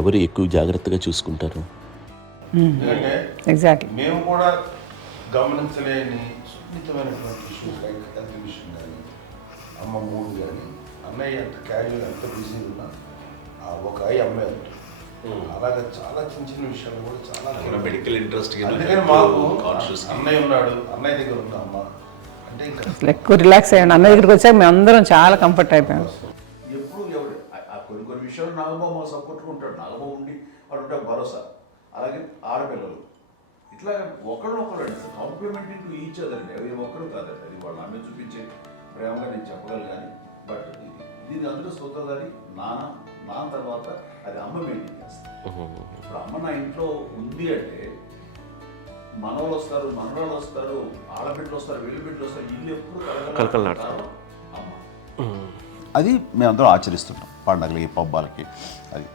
ఎవరు ఎక్కువ జాగ్రత్తగా చూసుకుంటారు? ఎందుకంటే ఎగ్జాక్ట్లీ మేము కూడా గమనించలేని సున్నితమైనటువంటి ఇష్యూస్ లైక్ హెల్త్ విషయం కానీ అమ్మ మూడు కానీ అన్నయ్య ఎంత క్యాజువల్ ఎంత బిజీ ఉన్నా ఒక అమ్మాయి అంటారు. అలాగే చాలా చిన్న చిన్న విషయాలు కూడా చాలా మెడికల్ ఇంట్రెస్ట్. అందుకని మాకు అన్నయ్య ఉన్నాడు, అన్నయ్య దగ్గర ఉన్న అమ్మ అంటే ఇంకా ఎక్కువ రిలాక్స్ అయ్యాను. అన్న దగ్గరికి వచ్చాక మేము అందరం చాలా కంఫర్ట్ అయిపోయాం. ఎప్పుడు ఎవరు కొన్ని విషయాలు నాగబాబు సపోర్ట్గా ఉంటాడు. నాగబాబు ఉండి వాడు భరోసా. అలాగే ఆడపిల్లలు ఇట్లా ఒకళ్ళొకరు కాంప్లిమెంటింగ్ టు ఈచ్ అదర్ అండి. అవి ఒక్కరు కాదండి, అది వాళ్ళ అమ్మ చూపించే ప్రేమగా నేను చెప్పగలను. కానీ బట్ దీని అందులో సూత్రం కానీ నాన్న తర్వాత అది అమ్మ మెయింటైన్ చేస్తుంది. ఇప్పుడు అమ్మ నా ఇంట్లో ఉంది అంటే మనవాళ్ళు వస్తారు, మనవాళ్ళు వస్తారు, ఆడబిడ్డలు వస్తారు, వెల్లుబిడ్డలు వస్తారు, ఇల్లు ఎప్పుడు కలకలాడతారు అమ్మ. అది మేమందరం ఆచరిస్తుంటాం పండగలకి పబ్బాలకి. అది